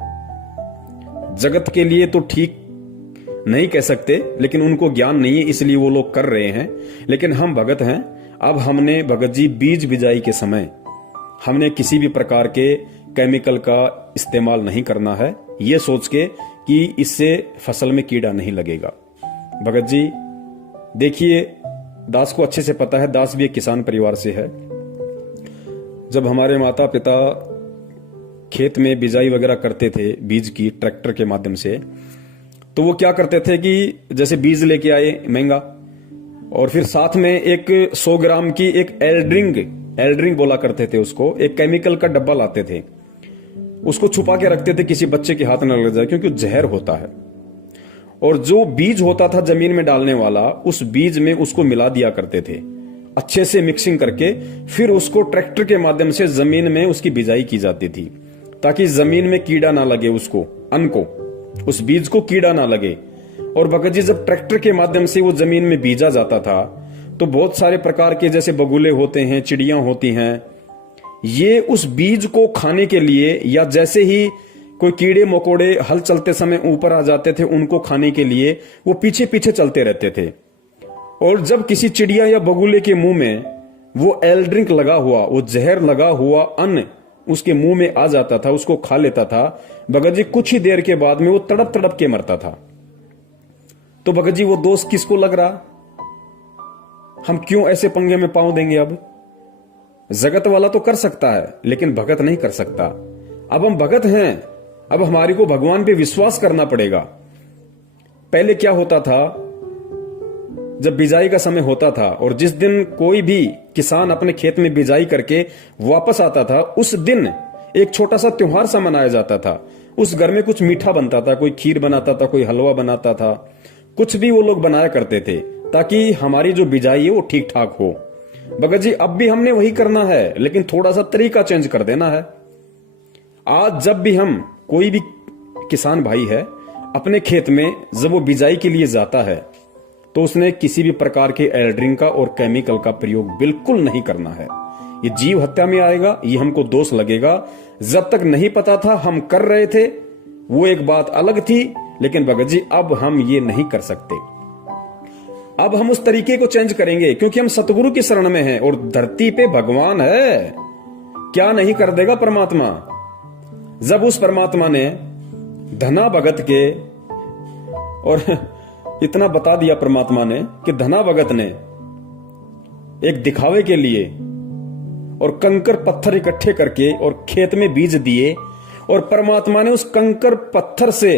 जगत के लिए तो ठीक नहीं कह सकते, लेकिन उनको ज्ञान नहीं है इसलिए वो लोग कर रहे हैं। लेकिन हम भगत हैं, अब हमने भगत जी बीज बिजाई के समय हमने किसी भी प्रकार के केमिकल का इस्तेमाल नहीं करना है, ये सोच के कि इससे फसल में कीड़ा नहीं लगेगा। भगत जी देखिए, दास को अच्छे से पता है, दास भी एक किसान परिवार से है। जब हमारे माता पिता खेत में बिजाई वगैरह करते थे बीज की ट्रैक्टर के माध्यम से, तो वो क्या करते थे कि जैसे बीज लेके आए महंगा, और फिर साथ में एक 100 ग्राम की एक एल्ड्रिंग बोला करते थे उसको, एक केमिकल का डब्बा लाते थे, उसको छुपा के रखते थे किसी बच्चे के हाथ न लग जाए, क्योंकि जहर होता है। और जो बीज होता था जमीन में डालने वाला, उस बीज में उसको मिला दिया करते थे अच्छे से मिक्सिंग करके, फिर उसको ट्रैक्टर के माध्यम से जमीन में उसकी बिजाई की जाती थी, ताकि जमीन में कीड़ा ना लगे, उसको अन्न को, उस बीज को कीड़ा ना लगे। और भगत जी जब ट्रैक्टर के माध्यम से वो जमीन में बीजा जाता था, तो बहुत सारे प्रकार के जैसे बगुले होते हैं, चिड़ियां होती हैं, ये उस बीज को खाने के लिए, या जैसे ही कोई कीड़े मकोड़े हल चलते समय ऊपर आ जाते थे, उनको खाने के लिए वो पीछे पीछे चलते रहते थे। और जब किसी चिड़िया या बगुले के मुंह में वो एल्ड्रिंक लगा हुआ, वो जहर लगा हुआ अन्न उसके मुंह में आ जाता था, उसको खा लेता था, भगत जी कुछ ही देर के बाद में वो तड़प तड़प के मरता था। तो भगत जी वो दोष किसको लग रहा? हम क्यों ऐसे पंगे में पांव देंगे? अब जगत वाला तो कर सकता है, लेकिन भगत नहीं कर सकता। अब हम भगत हैं, अब हमारे को भगवान पे विश्वास करना पड़ेगा। पहले क्या होता था, जब बिजाई का समय होता था और जिस दिन कोई भी किसान अपने खेत में बिजाई करके वापस आता था, उस दिन एक छोटा सा त्योहार सा मनाया जाता था। उस घर में कुछ मीठा बनता था, कोई खीर बनाता था, कोई हलवा बनाता था, कुछ भी वो लोग बनाया करते थे, ताकि हमारी जो बिजाई है वो ठीक ठाक हो। भगत जी अब भी हमने वही करना है, लेकिन थोड़ा सा तरीका चेंज कर देना है। आज जब भी हम, कोई भी किसान भाई है, अपने खेत में जब वो बिजाई के लिए जाता है, तो उसने किसी भी प्रकार के एल्ड्रिंग का और केमिकल का प्रयोग बिल्कुल नहीं करना है। ये जीव हत्या में आएगा, ये हमको दोष लगेगा। जब तक नहीं पता था हम कर रहे थे, वो एक बात अलग थी, लेकिन भगत जी अब हम ये नहीं कर सकते। अब हम उस तरीके को चेंज करेंगे, क्योंकि हम सतगुरु की शरण में हैं और धरती पे भगवान है। क्या नहीं कर देगा परमात्मा? जब उस परमात्मा ने धना भगत के, और इतना बता दिया परमात्मा ने कि धना भगत ने एक दिखावे के लिए और कंकर पत्थर इकट्ठे करके और खेत में बीज दिए, और परमात्मा ने उस कंकर पत्थर से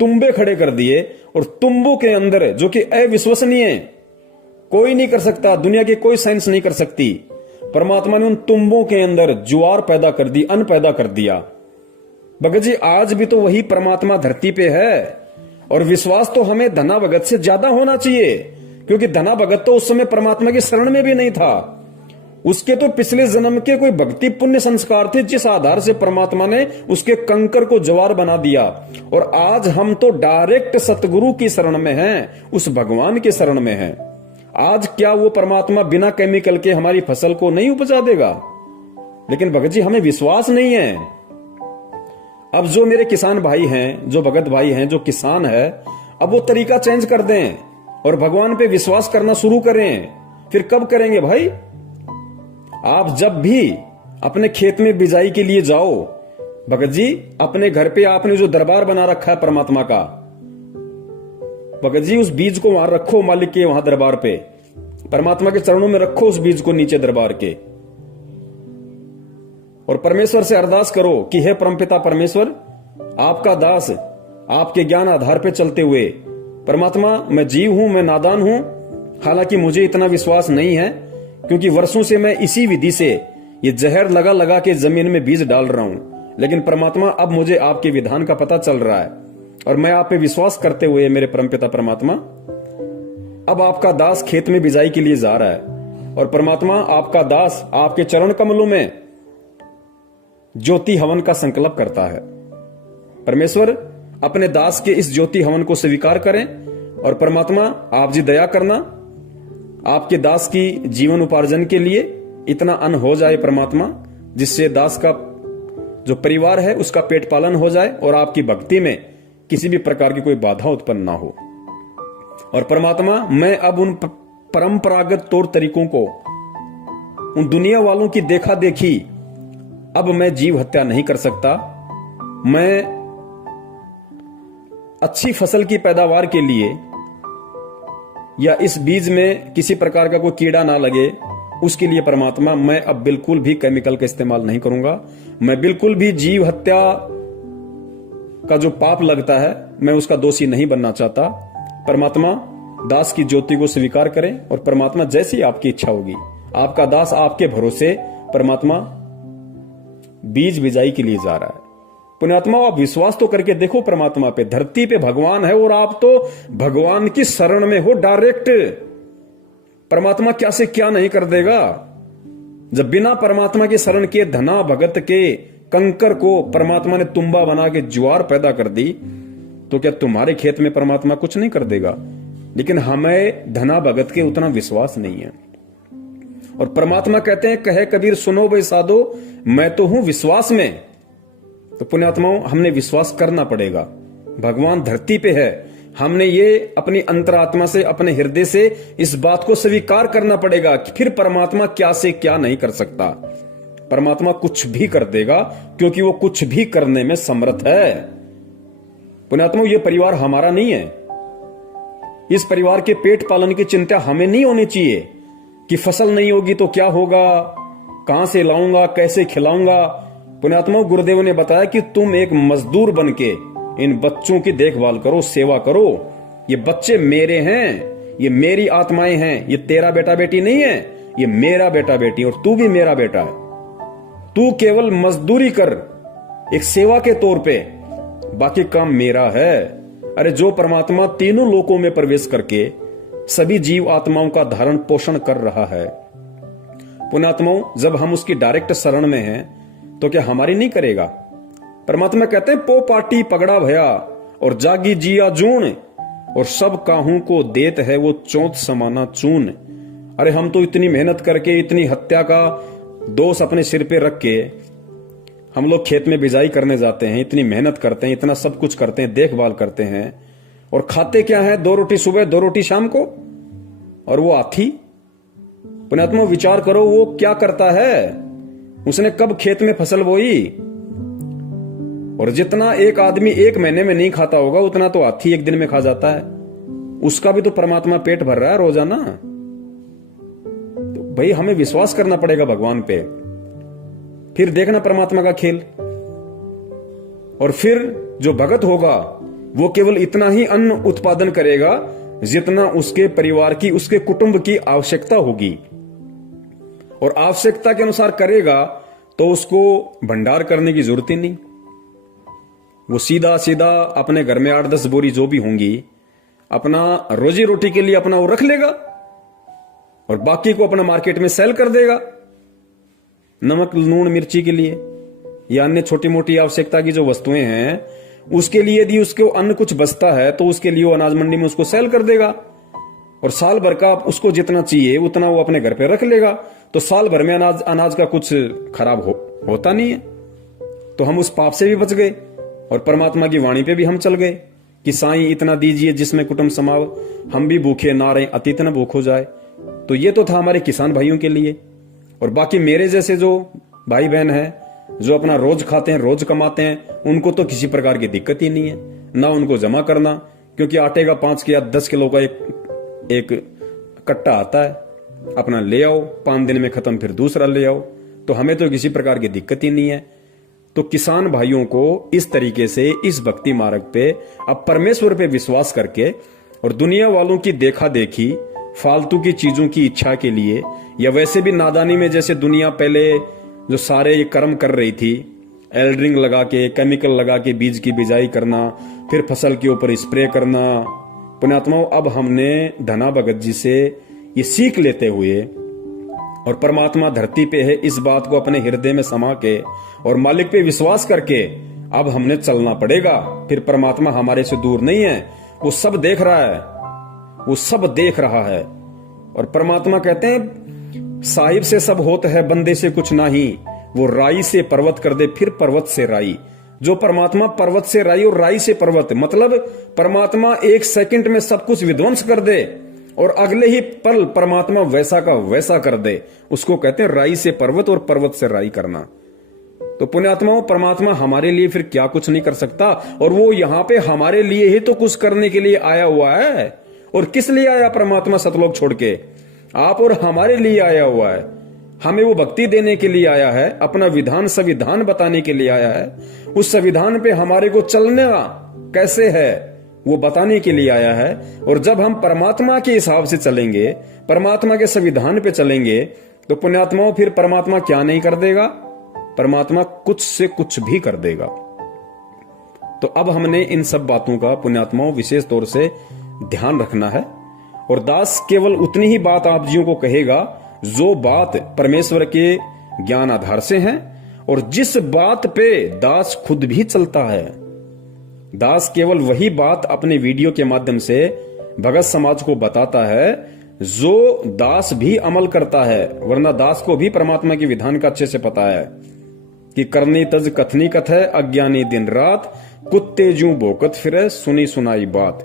तुम्बे खड़े कर दिए, और तुम्बों के अंदर, जो कि अविश्वसनीय, कोई नहीं कर सकता, दुनिया की कोई साइंस नहीं कर सकती, परमात्मा ने उन तुम्बों के अंदर ज्वार पैदा कर दी, अन्न पैदा कर दिया। भगत जी आज भी तो वही परमात्मा धरती पे है, और विश्वास तो हमें धना भगत से ज्यादा होना चाहिए, क्योंकि धना भगत तो उस समय परमात्मा की शरण में भी नहीं था। उसके तो पिछले जन्म के कोई भक्ति पुण्य संस्कार थे, जिस आधार से परमात्मा ने उसके कंकर को ज्वार बना दिया। और आज हम तो डायरेक्ट सतगुरु की शरण में हैं, उस भगवान के शरण में हैं। आज क्या वो परमात्मा बिना केमिकल के हमारी फसल को नहीं उपजा देगा? लेकिन भगत जी हमें विश्वास नहीं है। अब जो मेरे किसान भाई हैं, जो भगत भाई हैं, जो किसान है, अब वो तरीका चेंज कर दें और भगवान पे विश्वास करना शुरू करें। फिर कब करेंगे भाई? आप जब भी अपने खेत में बिजाई के लिए जाओ, भगत जी, अपने घर पे आपने जो दरबार बना रखा है परमात्मा का, भगत जी उस बीज को वहां रखो, मालिक के वहां दरबार पे, परमात्मा के चरणों में रखो उस बीज को नीचे दरबार के, और परमेश्वर से अरदास करो कि हे परमपिता परमेश्वर, आपका दास आपके ज्ञान आधार पे चलते हुए, परमात्मा मैं जीव हूं, मैं नादान हूं, हालांकि मुझे इतना विश्वास नहीं है क्योंकि वर्षों से मैं इसी विधि से ये जहर लगा लगा के जमीन में बीज डाल रहा हूं, लेकिन परमात्मा अब मुझे आपके विधान का पता चल रहा है और मैं आप पे विश्वास करते हुए मेरे परमपिता परमात्मा अब आपका दास खेत में बिजाई के लिए जा रहा है, और परमात्मा आपका दास आपके चरण कमलों में ज्योति हवन का संकल्प करता है। परमेश्वर अपने दास के इस ज्योति हवन को स्वीकार करें, और परमात्मा आप जी दया करना, आपके दास की जीवन उपार्जन के लिए इतना अन्न हो जाए परमात्मा, जिससे दास का जो परिवार है उसका पेट पालन हो जाए और आपकी भक्ति में किसी भी प्रकार की कोई बाधा उत्पन्न ना हो। और परमात्मा मैं अब उन परंपरागत तौर तरीकों को, उन दुनिया वालों की देखा देखी अब मैं जीव हत्या नहीं कर सकता। मैं अच्छी फसल की पैदावार के लिए या इस बीज में किसी प्रकार का कोई कीड़ा ना लगे उसके लिए परमात्मा मैं अब बिल्कुल भी केमिकल का इस्तेमाल नहीं करूंगा। मैं बिल्कुल भी जीव हत्या का जो पाप लगता है मैं उसका दोषी नहीं बनना चाहता। परमात्मा दास की ज्योति को स्वीकार करें, और परमात्मा जैसी आपकी इच्छा होगी, आपका दास आपके भरोसे परमात्मा बीज बिजाई के लिए जा रहा है। पुण्यात्मा आप विश्वास तो करके देखो परमात्मा पे, धरती पे भगवान है और आप तो भगवान की शरण में हो डायरेक्ट। परमात्मा क्या से क्या नहीं कर देगा। जब बिना परमात्मा की शरण के धना भगत के कंकर को परमात्मा ने तुम्बा बना के ज्वार पैदा कर दी, तो क्या तुम्हारे खेत में परमात्मा कुछ नहीं कर देगा? लेकिन हमें धना भगत के उतना विश्वास नहीं है। और परमात्मा कहते हैं, कहे कबीर सुनो भाई साधो, मैं तो हूं विश्वास में। तो पुण्यात्माओं हमने विश्वास करना पड़ेगा, भगवान धरती पे है। हमने ये अपनी अंतरात्मा से, अपने हृदय से इस बात को स्वीकार करना पड़ेगा कि फिर परमात्मा क्या से क्या नहीं कर सकता। परमात्मा कुछ भी कर देगा क्योंकि वो कुछ भी करने में समर्थ है। पुण्यात्माओं ये परिवार हमारा नहीं है। इस परिवार के पेट पालन की चिंता हमें नहीं होनी चाहिए कि फसल नहीं होगी तो क्या होगा, कहां से लाऊंगा, कैसे खिलाऊंगा। पुण्यात्माओं गुरुदेव ने बताया कि तुम एक मजदूर बनके इन बच्चों की देखभाल करो, सेवा करो। ये बच्चे मेरे हैं, ये मेरी आत्माएं हैं, ये तेरा बेटा बेटी नहीं है, ये मेरा बेटा बेटी, और तू भी मेरा बेटा है। तू केवल मजदूरी कर एक सेवा के तौर पे, बाकी काम मेरा है। अरे जो परमात्मा तीनों लोकों में प्रवेश करके सभी जीव आत्माओं का धारण पोषण कर रहा है, पुण्यात्माओं जब हम उसकी डायरेक्ट शरण में हैं तो क्या हमारी नहीं करेगा? परमात्मा कहते हैं, पो पाटी पगड़ा भया और जागी जिया जून, और सब काहू को देत है वो चौथ समाना चून। अरे हम तो इतनी मेहनत करके, इतनी हत्या का दोष अपने सिर पे रख के हम लोग खेत में बिजाई करने जाते हैं, इतनी मेहनत करते हैं, इतना सब कुछ करते हैं, देखभाल करते हैं, और खाते क्या है? 2 रोटी सुबह 2 रोटी शाम को। और वो हाथी, पुण्यात्मा विचार करो वो क्या करता है? उसने कब खेत में फसल बोई? और जितना एक आदमी 1 महीने में नहीं खाता होगा उतना तो हाथी 1 दिन में खा जाता है। उसका भी तो परमात्मा पेट भर रहा है रोजाना। तो भाई हमें विश्वास करना पड़ेगा भगवान पे, फिर देखना परमात्मा का खेल। और फिर जो भगत होगा वो केवल इतना ही अन्न उत्पादन करेगा जितना उसके परिवार की, उसके कुटुंब की आवश्यकता होगी, और आवश्यकता के अनुसार करेगा तो उसको भंडार करने की जरूरत ही नहीं। वो सीधा सीधा अपने घर में 8-10 बोरी जो भी होंगी अपना रोजी रोटी के लिए अपना वो रख लेगा, और बाकी को अपना मार्केट में सेल कर देगा, नमक लूण मिर्ची के लिए या अन्य छोटी मोटी आवश्यकता की जो वस्तुएं हैं उसके लिए। यदि उसको अन्न कुछ बचता है तो उसके लिए वो अनाज मंडी में उसको सेल कर देगा, और साल भर का उसको जितना चाहिए उतना वो अपने घर पे रख लेगा। तो साल भर में अनाज का कुछ खराब होता नहीं है, तो हम उस पाप से भी बच गए। और परमात्मा की वाणी पे भी हम चल गए कि साईं इतना दीजिए जिसमें कुटुंब समाव, हम भी भूखे ना रहे अतीत न भूख हो जाए। तो ये तो था हमारे किसान भाइयों के लिए। और बाकी मेरे जैसे जो भाई बहन हैं, जो अपना रोज खाते हैं, रोज कमाते हैं, उनको तो किसी प्रकार की दिक्कत ही नहीं है ना उनको जमा करना, क्योंकि आटे का 5 या 10 किलो का एक कट्टा आता है, अपना ले आओ, 5 दिन में खत्म, फिर दूसरा ले आओ। तो हमें तो किसी प्रकार की दिक्कत ही नहीं है। तो किसान भाइयों को इस तरीके से इस भक्ति मार्ग पे अब परमेश्वर पे विश्वास करके और दुनिया वालों की देखा देखी फालतू की चीजों की इच्छा के लिए, या वैसे भी नादानी में जैसे दुनिया पहले जो सारे ये कर्म कर रही थी, एल्ड्रिंग लगा के, केमिकल लगा के बीज की बिजाई करना, फिर फसल के ऊपर स्प्रे करना। पुण्यात्माओं, अब हमने धना भगत जी से ये सीख लेते हुए, और परमात्मा धरती पे है इस बात को अपने हृदय में समा के और मालिक पे विश्वास करके अब हमने चलना पड़ेगा। फिर परमात्मा हमारे से दूर नहीं है, वो सब देख रहा है, वो सब देख रहा है। और परमात्मा कहते हैं साहिब से सब होता है, बंदे से कुछ नहीं। वो राई से पर्वत कर दे, फिर पर्वत से राई। जो परमात्मा पर्वत से राई और राई से पर्वत, मतलब परमात्मा 1 सेकंड में सब कुछ विध्वंस कर दे और अगले ही पल परमात्मा वैसा का वैसा कर दे, उसको कहते हैं राई से पर्वत और पर्वत से राई करना। तो पुण्यात्माओं, परमात्मा हमारे लिए फिर क्या कुछ नहीं कर सकता, और वो यहां पे हमारे लिए ही तो कुछ करने के लिए आया हुआ है। और किस लिए आया परमात्मा सतलोक छोड़ के? आप और हमारे लिए आया हुआ है। हमें वो भक्ति देने के लिए आया है, अपना विधान संविधान बताने के लिए आया है। उस संविधान पे हमारे को चलना कैसे है वो बताने के लिए आया है। और जब हम परमात्मा के हिसाब से चलेंगे, परमात्मा के संविधान पे चलेंगे, तो पुण्यात्माओं फिर परमात्मा क्या नहीं कर देगा? परमात्मा कुछ से कुछ भी कर देगा। तो अब हमने इन सब बातों का पुण्यात्माओं विशेष तौर से ध्यान रखना है। और दास केवल उतनी ही बात आप जियों को कहेगा जो बात परमेश्वर के ज्ञान आधार से है, और जिस बात पे दास खुद भी चलता है। दास केवल वही बात अपने वीडियो के माध्यम से भगत समाज को बताता है जो दास भी अमल करता है। वरना दास को भी परमात्मा के विधान का अच्छे से पता है कि करनी तज कथनी कथ है, अज्ञानी दिन रात, कुत्ते जू भोकत फिरे, सुनी सुनाई बात।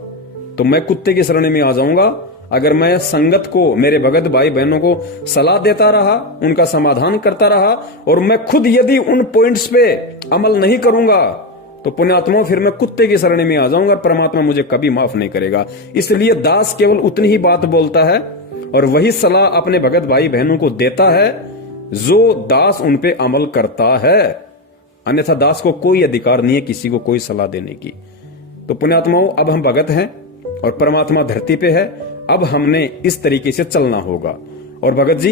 तो मैं कुत्ते की शरण में आ जाऊंगा अगर मैं संगत को, मेरे भगत भाई बहनों को सलाह देता रहा, उनका समाधान करता रहा, और मैं खुद यदि उन पॉइंट्स पे अमल नहीं करूंगा, तो पुण्यात्मा फिर मैं कुत्ते की शरण में आ जाऊंगा, परमात्मा मुझे कभी माफ नहीं करेगा। इसलिए दास केवल उतनी ही बात बोलता है और वही सलाह अपने भगत भाई बहनों को देता है जो दास उन पे अमल करता है। अन्यथा दास को कोई अधिकार नहीं है किसी को कोई सलाह देने की। तो पुण्यात्माओं, अब हम भगत हैं और परमात्मा धरती पे है। अब हमने इस तरीके से चलना होगा। और भगत जी,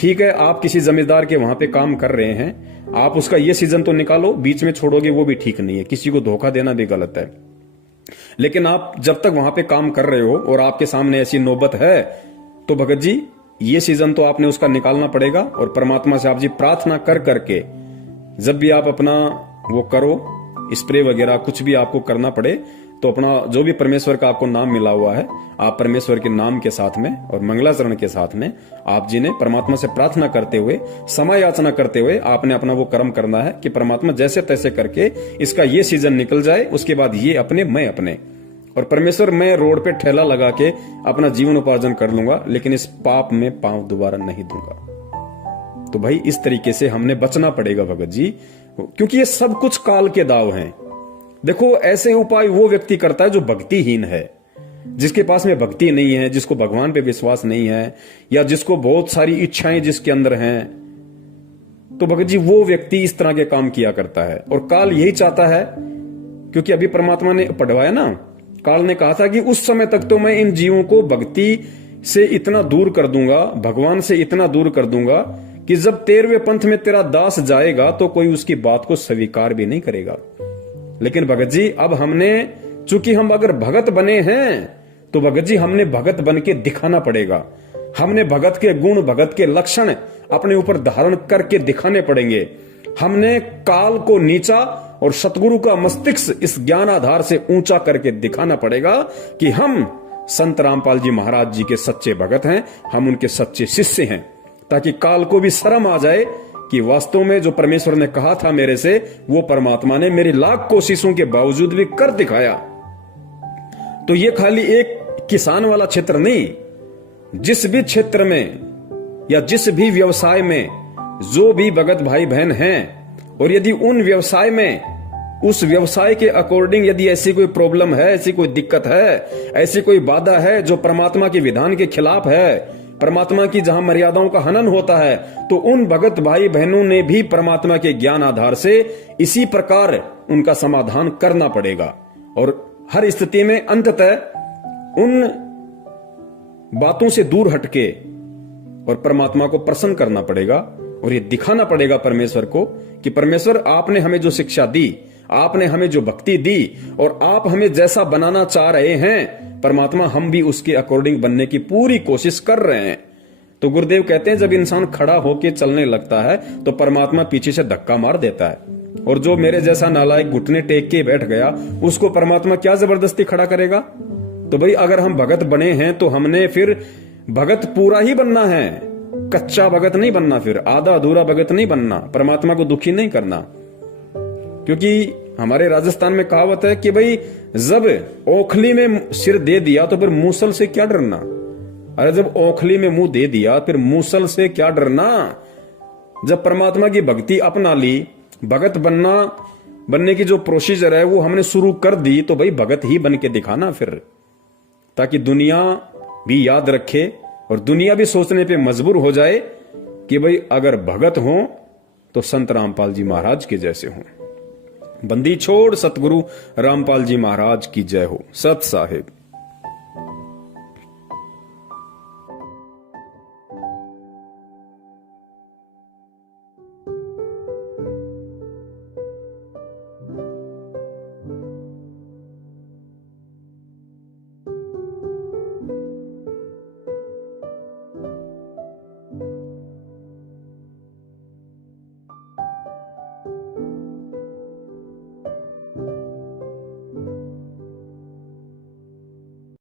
ठीक है, आप किसी जमींदार के वहां पे काम कर रहे हैं, आप उसका ये सीजन तो निकालो, बीच में छोड़ोगे वो भी ठीक नहीं है, किसी को धोखा देना भी गलत है। लेकिन आप जब तक वहां पे काम कर रहे हो और आपके सामने ऐसी नौबत है, तो भगत जी ये सीजन तो आपने उसका निकालना पड़ेगा। और परमात्मा से आप जी प्रार्थना कर करके जब भी आप अपना वो करो, स्प्रे वगैरह कुछ भी आपको करना पड़े, तो अपना जो भी परमेश्वर का आपको नाम मिला हुआ है, आप परमेश्वर के नाम के साथ में और मंगलाचरण के साथ में आप जी ने परमात्मा से प्रार्थना करते हुए, समय याचना करते हुए आपने अपना वो कर्म करना है कि परमात्मा जैसे तैसे करके इसका ये सीजन निकल जाए, उसके बाद ये अपने मैं अपने। और परमेश्वर, मैं रोड पे ठेला लगा के अपना जीवन उपार्जन कर लूंगा, लेकिन इस पाप में पांव दोबारा नहीं दूंगा। तो भाई इस तरीके से हमने बचना पड़ेगा भगत जी, क्योंकि ये सब कुछ काल के दाव हैं। देखो, ऐसे उपाय वो व्यक्ति करता है जो भक्तिहीन है, जिसके पास में भक्ति नहीं है, जिसको भगवान पे विश्वास नहीं है, या जिसको बहुत सारी इच्छाएं जिसके अंदर हैं। तो भगत जी वो व्यक्ति इस तरह के काम किया करता है। और काल यही चाहता है, क्योंकि अभी परमात्मा ने पढ़वाया ना, काल ने कहा था कि उस समय तक तो मैं इन जीवों को भक्ति से इतना दूर कर दूंगा, भगवान से इतना दूर कर दूंगा कि जब 13वें पंथ में तेरा दास जाएगा तो कोई उसकी बात को स्वीकार भी नहीं करेगा। लेकिन भगत जी, अब हमने, चूंकि हम अगर भगत बने हैं, तो भगत जी हमने भगत बन के दिखाना पड़ेगा। हमने भगत के गुण, भगत के लक्षण अपने ऊपर धारण करके दिखाने पड़ेंगे। हमने काल को नीचा और सतगुरु का मस्तिष्क इस ज्ञान आधार से ऊंचा करके दिखाना पड़ेगा कि हम संत रामपाल जी महाराज जी के सच्चे भगत हैं, हम उनके सच्चे शिष्य हैं, ताकि काल को भी शर्म आ जाए कि वास्तव में जो परमेश्वर ने कहा था मेरे से, वो परमात्मा ने मेरी लाख कोशिशों के बावजूद भी कर दिखाया। तो ये खाली एक किसान वाला क्षेत्र नहीं, जिस भी क्षेत्र में या जिस भी व्यवसाय में जो भी भगत भाई बहन हैं, और यदि उन व्यवसाय में उस व्यवसाय के अकॉर्डिंग यदि ऐसी कोई प्रॉब्लम है, ऐसी कोई दिक्कत है, ऐसी कोई बाधा है जो परमात्मा के विधान के खिलाफ है, परमात्मा की जहां मर्यादाओं का हनन होता है, तो उन भगत भाई बहनों ने भी परमात्मा के ज्ञान आधार से इसी प्रकार उनका समाधान करना पड़ेगा। और हर स्थिति में अंततः उन बातों से दूर हटके और परमात्मा को प्रसन्न करना पड़ेगा, और ये दिखाना पड़ेगा परमेश्वर को कि परमेश्वर, आपने हमें जो शिक्षा दी, आपने हमें जो भक्ति दी, और आप हमें जैसा बनाना चाह रहे हैं परमात्मा, हम भी उसके अकॉर्डिंग बनने की पूरी कोशिश कर रहे हैं। तो गुरुदेव कहते हैं, जब इंसान खड़ा होके चलने लगता है तो परमात्मा पीछे से धक्का मार देता है, और जो मेरे जैसा नालायक घुटने टेक के बैठ गया, उसको परमात्मा क्या जबरदस्ती खड़ा करेगा। तो भाई, अगर हम भगत बने हैं तो हमने फिर भगत पूरा ही बनना है, कच्चा भगत नहीं बनना, फिर आधा अधूरा भगत नहीं बनना, परमात्मा को दुखी नहीं करना। क्योंकि हमारे राजस्थान में कहावत है कि भाई, जब ओखली में सिर दे दिया तो फिर मूसल से क्या डरना। अरे जब ओखली में मुंह दे दिया फिर मूसल से क्या डरना। जब परमात्मा की भक्ति अपना ली, भगत बनने की जो प्रोसीजर है वो हमने शुरू कर दी, तो भाई भगत ही बन के दिखाना फिर, ताकि दुनिया भी याद रखे और दुनिया भी सोचने पे मजबूर हो जाए कि भाई अगर भगत हो तो संत रामपाल जी महाराज के जैसे हों। बंदी छोड़ सतगुरु रामपाल जी महाराज की जय हो। सत साहिब।